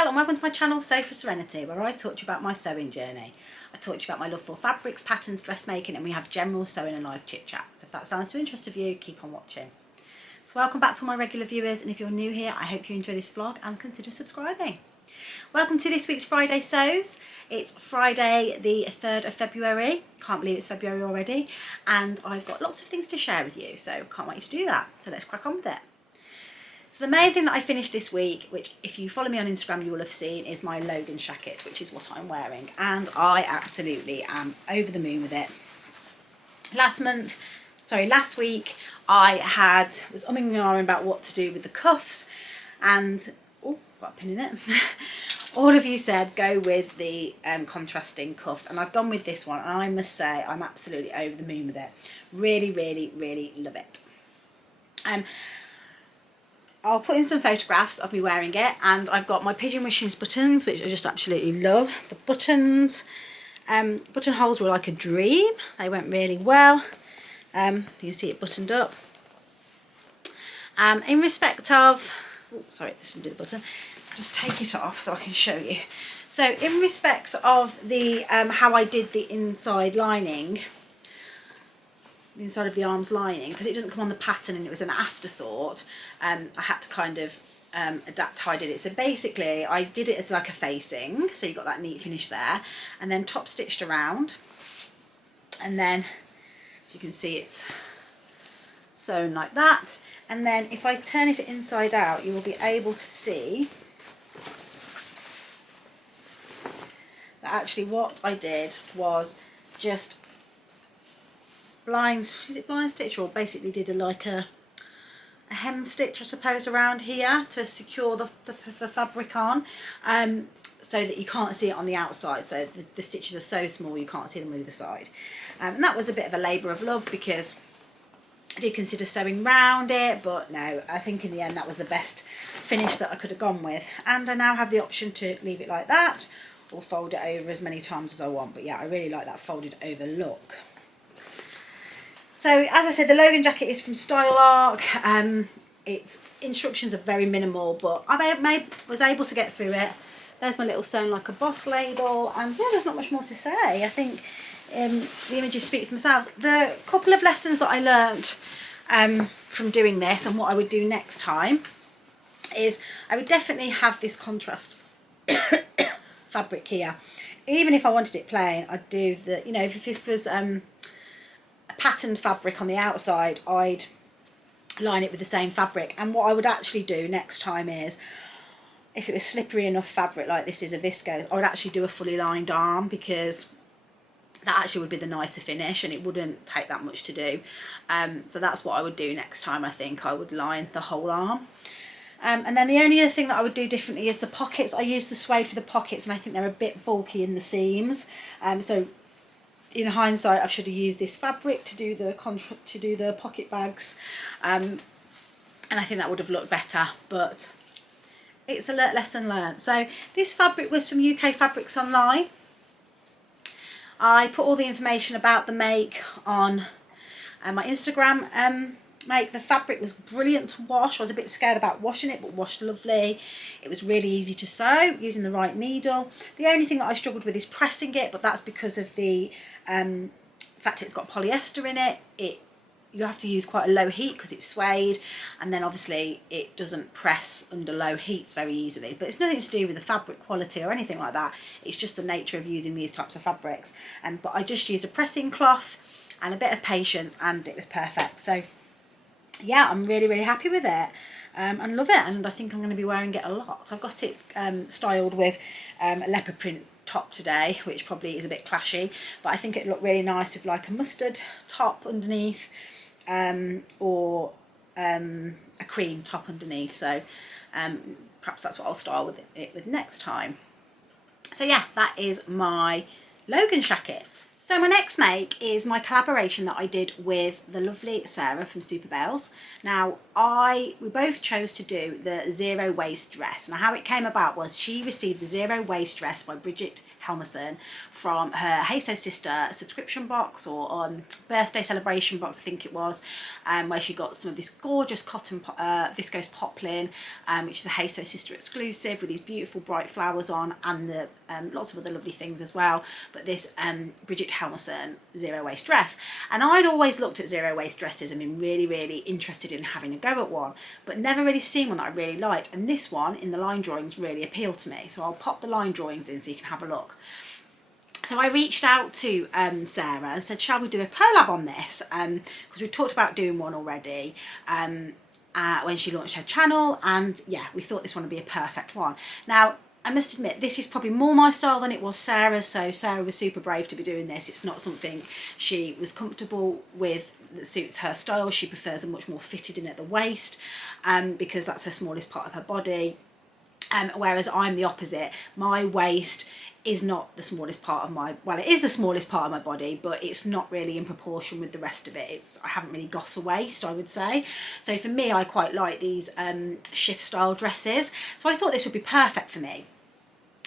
Adele and welcome to my channel Sew for Serenity, where I talk to you about my sewing journey. I talk to you about my love for fabrics, patterns, dressmaking, and we have general sewing and live chit chat. So if that sounds to interest of you, keep on watching. So welcome back to all my regular viewers, and if you're new here, I hope you enjoy this vlog and consider subscribing. Welcome to this week's Friday Sews. It's Friday the 3rd of February. Can't believe it's February already, and I've got lots of things to share with you, so can't wait to do that. So let's crack on with it. So the main thing that I finished this week, which if you follow me on Instagram you will have seen, is my Logan Shacket, which is what I'm wearing, and I absolutely am over the moon with it. Last week I was umming and ahhing about what to do with the cuffs, and oh, got a pin in it. All of you said go with the contrasting cuffs, and I've gone with this one, and I must say I'm absolutely over the moon with it. Really, really, really love it. I'll put in some photographs of me wearing it, and I've got my pigeon wishes buttons, which I just absolutely love. The buttons, buttonholes were like a dream. They went really well. You can see it buttoned up. In respect of, oh, sorry, let's do the button. Just take it off so I can show you. So in respect of the how I did the inside lining, the inside of the arms lining, because it doesn't come on the pattern and it was an afterthought, I had to kind of adapt how I did it. So basically I did it as like a facing, so you got that neat finish there, and then top stitched around, and then you can see it's sewn like that. And then if I turn it inside out, you will be able to see that actually what I did was just blind stitch, or basically did like a hem stitch, I suppose, around here to secure the fabric on, so that you can't see it on the outside. So the stitches are so small you can't see them either side, and that was a bit of a labour of love, because I did consider sewing round it, but no, I think in the end that was the best finish that I could have gone with. And I now have the option to leave it like that or fold it over as many times as I want. But yeah, I really like that folded over look. So as I said, the Logan jacket is from Style Arc. Its instructions are very minimal, but I was able to get through it. There's my little sewn like a boss label, and yeah, there's not much more to say. I think the images speak for themselves. The couple of lessons that I learnt from doing this, and what I would do next time, is I would definitely have this contrast fabric here. Even if I wanted it plain, I'd do the, you know, if it was a patterned fabric on the outside, I'd line it with the same fabric. And what I would actually do next time is, if it was slippery enough fabric like this is a viscose, I would actually do a fully lined arm, because that actually would be the nicer finish and it wouldn't take that much to do. So that's what I would do next time. I think I would line the whole arm. And then the only other thing that I would do differently is the pockets. I use the Suede for the pockets, and I think they're a bit bulky in the seams. So in hindsight, I should have used this fabric to do the pocket bags, and I think that would have looked better. But it's a lesson learnt. So this fabric was from UK Fabrics Online. I put all the information about the make on my Instagram. The fabric was brilliant to wash. I was a bit scared about washing it, but washed lovely. It was really easy to sew using the right needle. The only thing that I struggled with is pressing it, but that's because of the fact it's got polyester in it. You have to use quite a low heat because it's suede, and then obviously it doesn't press under low heats very easily. But it's nothing to do with the fabric quality or anything like that. It's just the nature of using these types of fabrics. But I just used a pressing cloth and a bit of patience, and it was perfect. So yeah, I'm really, really happy with it, and love it, and I think I'm going to be wearing it a lot. I've got it styled with a leopard print top today, which probably is a bit clashy, but I think it looked really nice with like a mustard top underneath, or a cream top underneath. So perhaps that's what I'll style it with next time. So yeah, that is my Logan Shacket. So my next make is my collaboration that I did with the lovely Sarah from Super Bells. Now we both chose to do the zero waist dress. Now how it came about was she received the zero waist dress by BIRGITTA from her Hey So Sister subscription box or birthday celebration box, I think it was, where she got some of this gorgeous cotton viscose poplin, which is a Hey So Sister exclusive with these beautiful bright flowers on, and the lots of other lovely things as well. But this BIRGITTA zero waist dress, and I'd always looked at zero waist dresses and been really interested in having a go at one, but never really seen one that I really liked, and this one in the line drawings really appealed to me. So I'll pop the line drawings in so you can have a look. So I reached out to Sarah and said, shall we do a collab on this? Because we talked about doing one already when she launched her channel, and yeah, we thought this one would be a perfect one. Now, I must admit, this is probably more my style than it was Sarah's, so Sarah was super brave to be doing this. It's not something she was comfortable with that suits her style. She prefers a much more fitted in at the waist because that's her smallest part of her body. Whereas I'm the opposite. My waist is not the smallest part of my, well, it is the smallest part of my body, but it's not really in proportion with the rest of it. I haven't really got a waist, I would say. So for me, I quite like these shift style dresses. So I thought this would be perfect for me.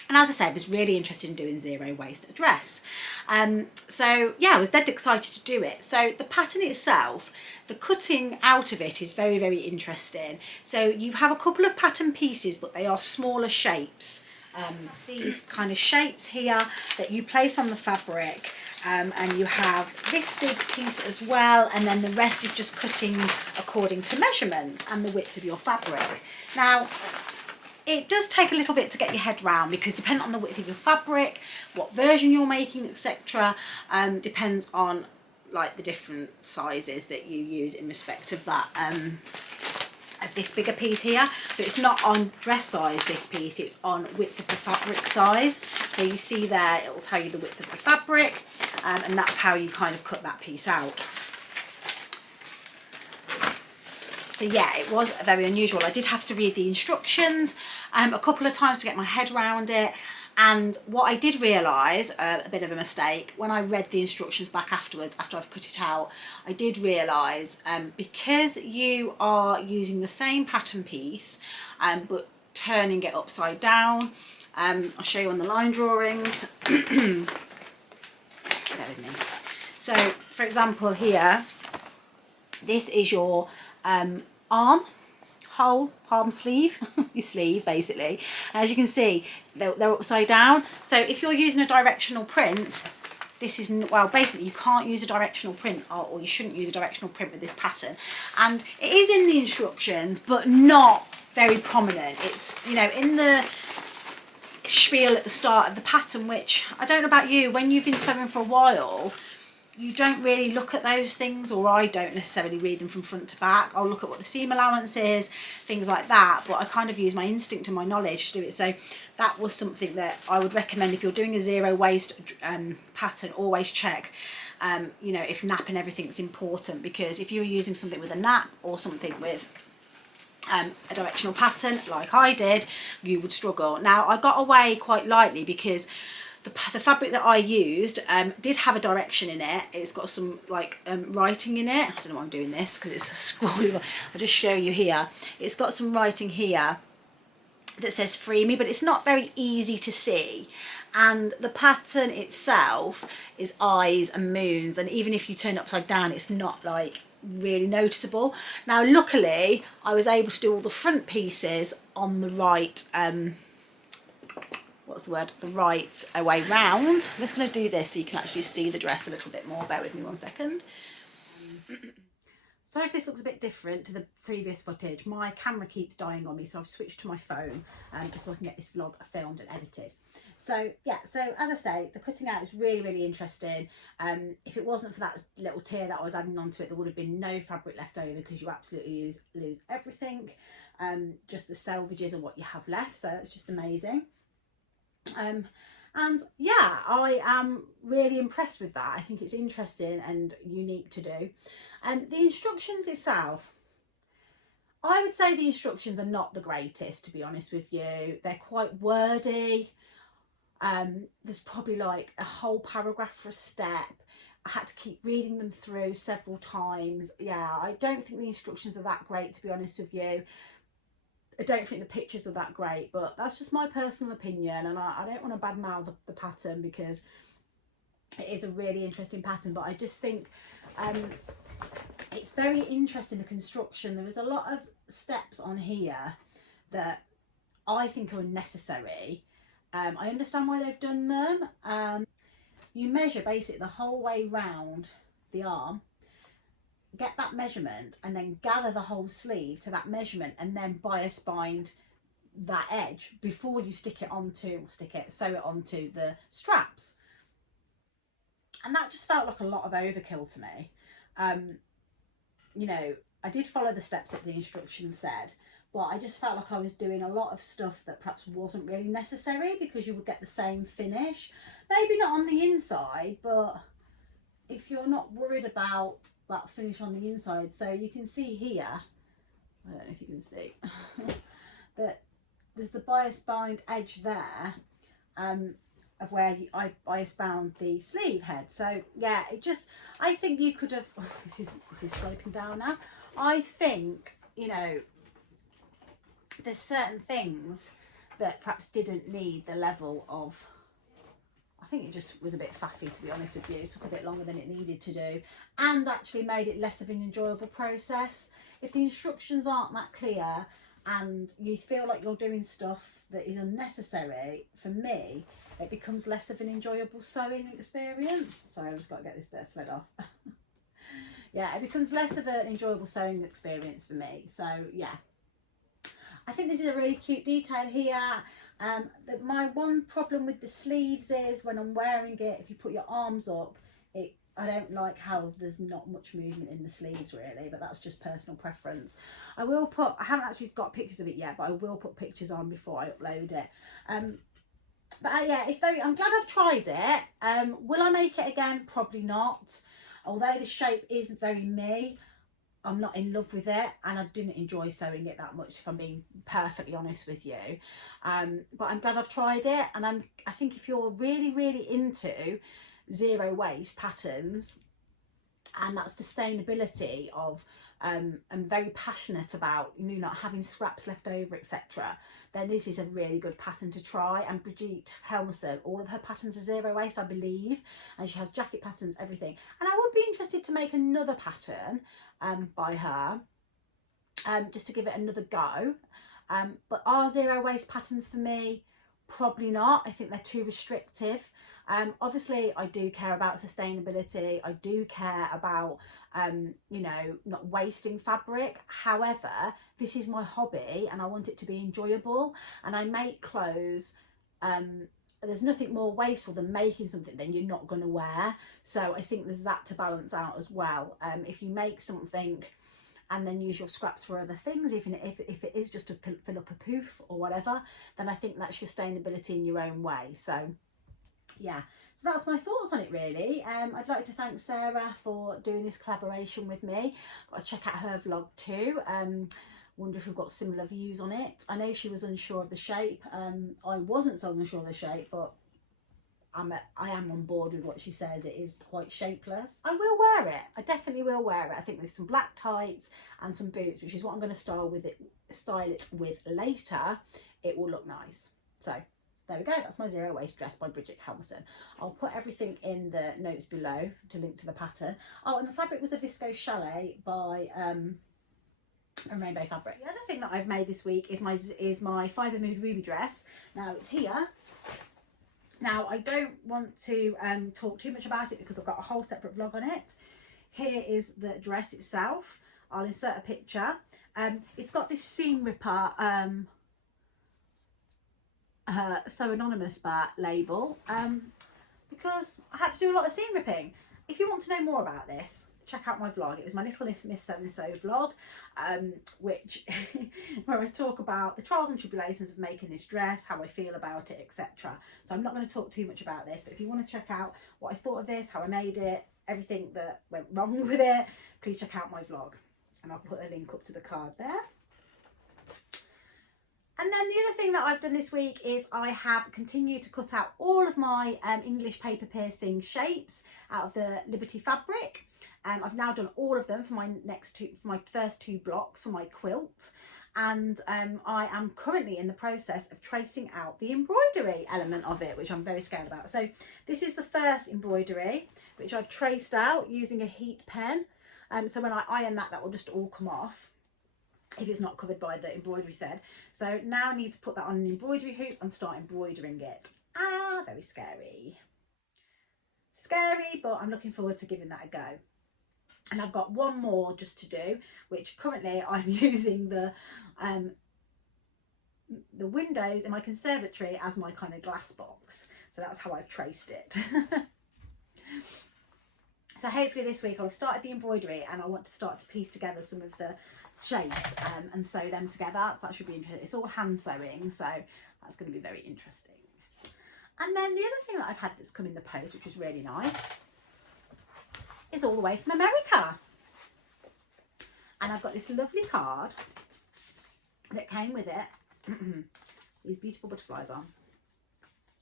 And as I said, I was really interested in doing zero waist dress. So yeah, I was dead excited to do it. So the pattern itself, the cutting out of it is very interesting. So you have a couple of pattern pieces, but they are smaller shapes. These kind of shapes here that you place on the fabric, and you have this big piece as well, and then the rest is just cutting according to measurements and the width of your fabric. Now, it does take a little bit to get your head round because depending on the width of your fabric, what version you're making, etc., depends on like the different sizes that you use in respect of that of this bigger piece here. So it's not on dress size, this piece, it's on width of the fabric size. So you see there, it will tell you the width of the fabric, and that's how you kind of cut that piece out. So yeah, it was very unusual. I did have to read the instructions a couple of times to get my head around it. And what I did realise, a bit of a mistake, when I read the instructions back afterwards, after I've cut it out, I did realise because you are using the same pattern piece but turning it upside down, I'll show you on the line drawings. Bear with me. So for example here, this is your palm sleeve, your sleeve basically. And as you can see, they're upside down. So if you're using a directional print, this is, well, basically you can't use a directional print, or you shouldn't use a directional print with this pattern. And it is in the instructions, but not very prominent. It's, you know, in the spiel at the start of the pattern, which I don't know about you, when you've been sewing for a while, you don't really look at those things, or I don't necessarily read them from front to back. I'll look at what the seam allowance is, things like that, but I kind of use my instinct and my knowledge to do it. So that was something that I would recommend if you're doing a zero waist pattern. Always check, you know, if nap and everything's important, because if you're using something with a nap or something with a directional pattern like I did, you would struggle. Now I got away quite lightly because the fabric that I used did have a direction in it. It's got some like writing in it. I don't know why I'm doing this because it's a scrawly. I'll just show you here. It's got some writing here that says "Free Me," but it's not very easy to see. And the pattern itself is eyes and moons, and even if you turn it upside down, it's not like really noticeable. Now luckily I was able to do all the front pieces on the right what's the word, the right way round. I'm just going to do this so you can actually see the dress a little bit more. Bear with me 1 second. So if this looks a bit different to the previous footage, my camera keeps dying on me, so I've switched to my phone just so I can get this vlog filmed and edited. So yeah, so as I say, the cutting out is really interesting. If it wasn't for that little tier that I was adding onto it, there would have been no fabric left over because you absolutely lose everything, just the selvages and what you have left. So it's just amazing. And yeah, I am really impressed with that. I think it's interesting and unique to do. The instructions itself, I would say the instructions are not the greatest, to be honest with you. They're quite wordy. There's probably like a whole paragraph for a step. I had to keep reading them through several times. Yeah, I don't think the instructions are that great, to be honest with you. I don't think the pictures are that great, but that's just my personal opinion, and I don't want to badmouth the pattern because it is a really interesting pattern, but I just think it's very interesting, the construction. There is a lot of steps on here that I think are unnecessary. I understand why they've done them. You measure basically the whole way round the arm, get that measurement, and then gather the whole sleeve to that measurement, and then bias bind that edge before you sew it onto the straps. And that just felt like a lot of overkill to me. You know, I did follow the steps that the instructions said, but I just felt like I was doing a lot of stuff that perhaps wasn't really necessary, because you would get the same finish. Maybe not on the inside, but if you're not worried about that finish on the inside. So you can see here, I don't know if you can see, that there's the bias bind edge there, of where I bias bound the sleeve head. So yeah, it just, I think you could have, oh, this is sloping down now. I think, you know, there's certain things that perhaps didn't need the level of, I think it just was a bit faffy, to be honest with you. It took a bit longer than it needed to do, and actually made it less of an enjoyable process. If the instructions aren't that clear and you feel like you're doing stuff that is unnecessary, for me, it becomes less of an enjoyable sewing experience. Sorry, I've just got to get this bit of thread off. Yeah, it becomes less of an enjoyable sewing experience for me. So yeah, I think this is a really cute detail here. My one problem with the sleeves is when I'm wearing it, if you put your arms up, I don't like how there's not much movement in the sleeves really, but that's just personal preference. I haven't actually got pictures of it yet, but I will put pictures on before I upload it. Yeah, I'm glad I've tried it. Will I make it again? Probably not. Although the shape is very me, I'm not in love with it, and I didn't enjoy sewing it that much, if I'm being perfectly honest with you. But I'm glad I've tried it, and I think if you're really into zero waste patterns and that sustainability of and very passionate about, you know, not having scraps left over, etc., then this is a really good pattern to try. And BIRGITTA HELMERSSON, all of her patterns are zero waste, I believe, and she has jacket patterns, everything. And I would be interested to make another pattern by her, just to give it another go. But are zero waste patterns for me? Probably not. I think they're too restrictive. Obviously I do care about sustainability, I do care about you know, not wasting fabric. However, this is my hobby and I want it to be enjoyable, and I make clothes, there's nothing more wasteful than making something that you're not going to wear. So I think there's that to balance out as well. If you make something and then use your scraps for other things, even if it is just to fill up a poof or whatever, then I think that's sustainability in your own way. So yeah, so that's my thoughts on it really. I'd like to thank Sarah for doing this collaboration with me. Got to check out her vlog too. Wonder if we've got similar views on it. I know she was unsure of the shape. I wasn't so unsure of the shape, but I am on board with what she says. It is quite shapeless. I will wear it. I definitely will wear it. I think with some black tights and some boots, which is what I'm going to style it with later. It will look nice. So there we go. That's my zero waste dress by BIRGITTA HELMERSSON. I'll put everything in the notes below to link to the pattern. Oh, and the fabric was a Visco Chalet by a Rainbow Fabric. The other thing that I've made this week is my Fibre Mood Ruby dress. Now it's here. Now I don't want to talk too much about it because I've got a whole separate vlog on it. Here is the dress itself. I'll insert a picture. It's got this seam ripper So Anonymous label, because I had to do a lot of seam ripping. If you want to know more about this, check out my vlog. It was my Little Miss So and So vlog, which where I talk about the trials and tribulations of making this dress, how I feel about it, etc. So I'm not going to talk too much about this, but if you want to check out what I thought of this, how I made it, everything that went wrong with it, please check out my vlog, and I'll put a link up to the card there. And then the other thing that I've done this week is I have continued to cut out all of my English paper piercing shapes out of the Liberty fabric. I've now done all of them for my first two blocks for my quilt. And I am currently in the process of tracing out the embroidery element of it, which I'm very scared about. So this is the first embroidery, which I've traced out using a heat pen. So when I iron that, that will just all come off if it's not covered by the embroidery thread. So now I need to put that on an embroidery hoop and start embroidering it. Very scary. Scary, but I'm looking forward to giving that a go. And I've got one more just to do, which currently I'm using the windows in my conservatory as my kind of glass box. So that's how I've traced it. So hopefully this week I'll have started the embroidery, and I want to start to piece together some of the shapes and sew them together. So that should be interesting. It's all hand sewing, so that's going to be very interesting. And then the other thing that I've had that's come in the post, which was really nice, is all the way from America. And I've got this lovely card that came with it. These beautiful butterflies on.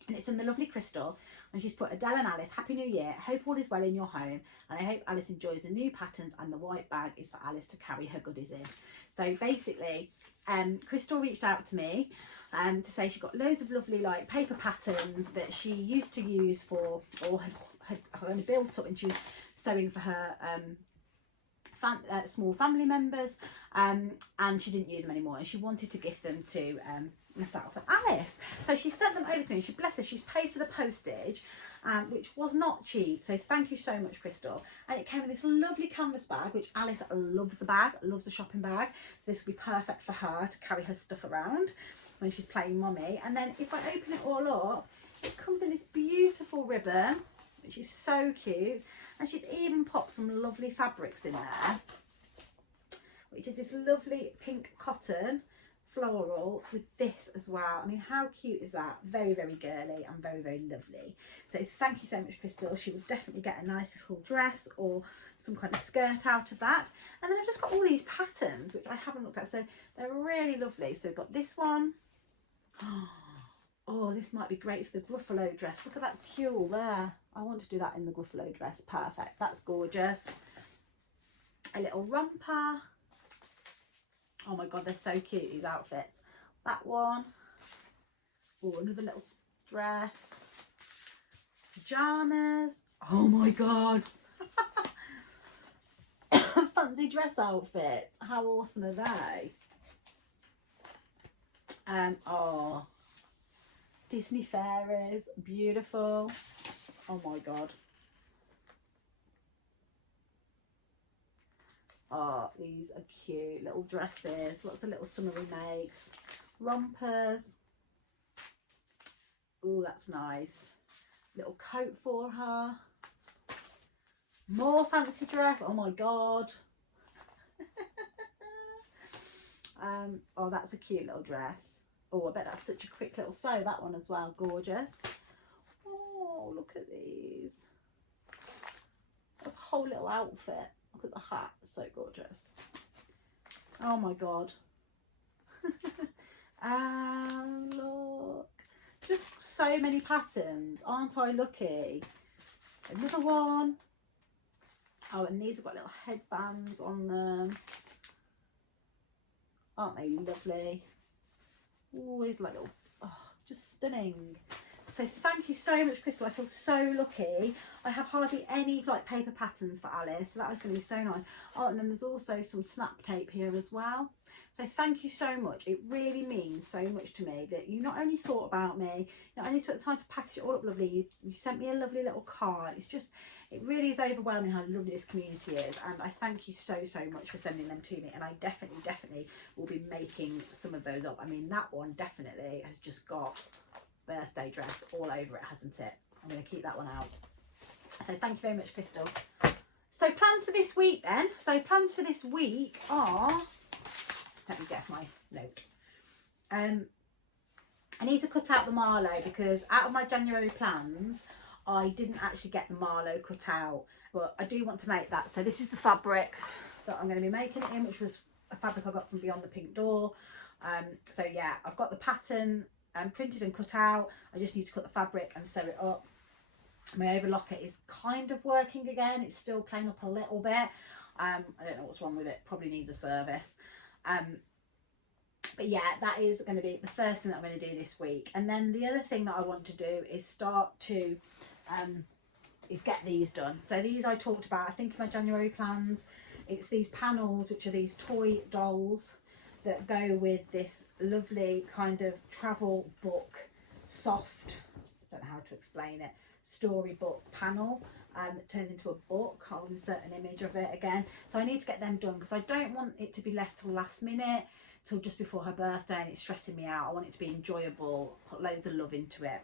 And it's from the lovely Crystal, and she's put, Adele and Alice, Happy New Year. Hope all is well in your home, and I hope Alice enjoys the new patterns, and the white bag is for Alice to carry her goodies in. So basically, Crystal reached out to me to say she got loads of lovely like paper patterns that she used to use for, or had kind of built up, and she was sewing for her small family members, and she didn't use them anymore, and she wanted to gift them to myself and Alice. So she sent them over to me. She, bless her, she's paid for the postage, which was not cheap, so thank you so much, Crystal. And it came in this lovely canvas bag, which Alice loves the bag, loves the shopping bag, so this will be perfect for her to carry her stuff around when she's playing mummy. And then if I open it all up, it comes in this beautiful ribbon, which is so cute, and she's even popped some lovely fabrics in there, which is this lovely pink cotton floral with this as well. I mean, how cute is that? Very, very girly and very, very lovely. So thank you so much, Crystal. She will definitely get a nice little dress or some kind of skirt out of that. And then I've just got all these patterns which I haven't looked at, so they're really lovely. So I've got this one. Oh, this might be great for the Gruffalo dress. Look at that tulle there. I want to do that in the Gruffalo dress. Perfect. That's gorgeous. A little romper. Oh my god, they're so cute, these outfits. That one. Oh, another little dress. Pyjamas. Oh my god. Fancy dress outfits. How awesome are they? Oh, Disney fairies. Beautiful. Oh my god. Oh, these are cute little dresses, lots of little summery makes, rompers. Oh, that's nice. Little coat for her. More fancy dress. Oh my god. Oh, that's a cute little dress. Oh, I bet that's such a quick little sew, that one as well. Gorgeous. Oh, look at these. That's a whole little outfit. Look at the hat, so gorgeous. Oh my god. Look, just so many patterns. Aren't I lucky? Another one. Oh, and these have got little headbands on them. Aren't they lovely? Always like little, oh, just stunning. So thank you so much, Crystal. I feel so lucky. I have hardly any like paper patterns for Alice, so that was going to be so nice. Oh, and then there's also some snap tape here as well. So thank you so much. It really means so much to me that you not only thought about me, not only took the time to package it all up lovely, you sent me a lovely little card. It's just, it really is overwhelming how lovely this community is, and I thank you so much for sending them to me, and I definitely will be making some of those up. I mean, that one definitely has just got birthday dress all over it, hasn't it? I'm going to keep that one out. So thank you very much, Crystal. So plans for this week then. So plans for this week are, let me get my note. I need to cut out the Marlowe, because out of my January plans I didn't actually get the Marlowe cut out, but I do want to make that. So this is the fabric that I'm going to be making it in, which was a fabric I got from Beyond the Pink Door. So yeah, I've got the pattern printed and cut out. I just need to cut the fabric and sew it up. My overlocker is kind of working again. It's still playing up a little bit. I don't know what's wrong with it. Probably needs a service. But yeah, that is going to be the first thing that I'm going to do this week. And then the other thing that I want to do is start to is get these done. So these I talked about, I think, in my January plans. It's these panels, which are these toy dolls that go with this lovely kind of travel book, soft, I don't know how to explain it, storybook panel that turns into a book. I'll insert an image of it again. So I need to get them done because I don't want it to be left till last minute, till just before her birthday, and it's stressing me out. I want it to be enjoyable, put loads of love into it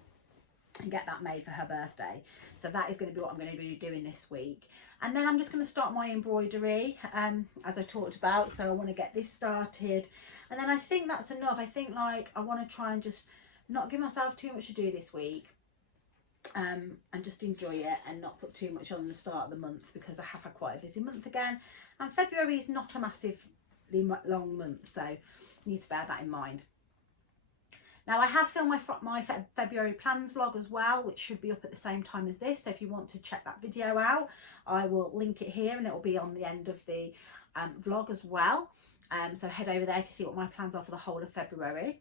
and get that made for her birthday. So that is going to be what I'm going to be doing this week. And then I'm just going to start my embroidery as I talked about. So I want to get this started, and then I think that's enough. I think, like, I want to try and just not give myself too much to do this week, and just enjoy it and not put too much on the start of the month, because I have had quite a busy month again, and February is not a massively long month, so you need to bear that in mind. Now, I have filmed my February plans vlog as well, which should be up at the same time as this. So if you want to check that video out, I will link it here and it will be on the end of the vlog as well. So head over there to see what my plans are for the whole of February.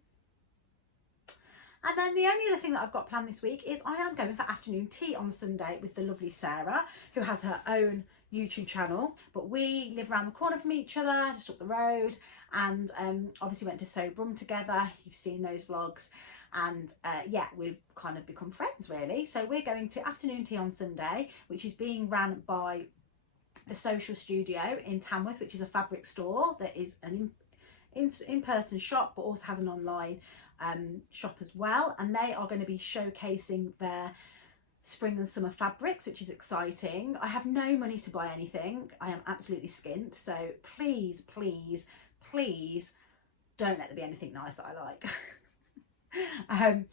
And then the only other thing that I've got planned this week is I am going for afternoon tea on Sunday with the lovely Sarah, who has her own YouTube channel, but we live around the corner from each other, just up the road, and obviously went to Suede together. You've seen those vlogs, and yeah, we've kind of become friends really. So we're going to afternoon tea on Sunday, which is being ran by the Social Studio in Tamworth, which is a fabric store that is an in-person shop, but also has an online shop as well, and they are going to be showcasing their spring and summer fabrics, which is exciting. I have no money to buy anything. I am absolutely skint, so please, please, please don't let there be anything nice that I like.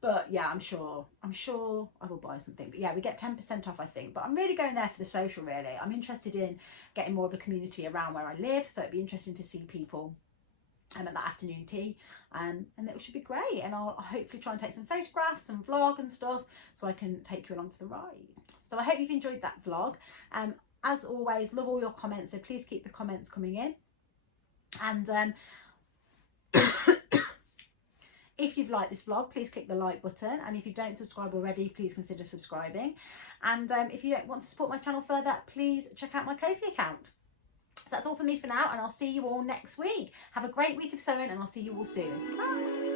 But yeah, I'm sure I will buy something. But yeah, we get 10% off, I think. But I'm really going there for the social, really. I'm interested in getting more of a community around where I live, so it'd be interesting to see people at that afternoon tea, and it should be great. And I'll hopefully try and take some photographs and vlog and stuff, so I can take you along for the ride. So I hope you've enjoyed that vlog. As always, love all your comments, so please keep the comments coming in. And if you've liked this vlog, please click the like button, and if you don't subscribe already, please consider subscribing. And if you don't want to support my channel further, please check out my Ko-fi account. So that's all for me for now, and I'll see you all next week. Have a great week of sewing, and I'll see you all soon. Bye.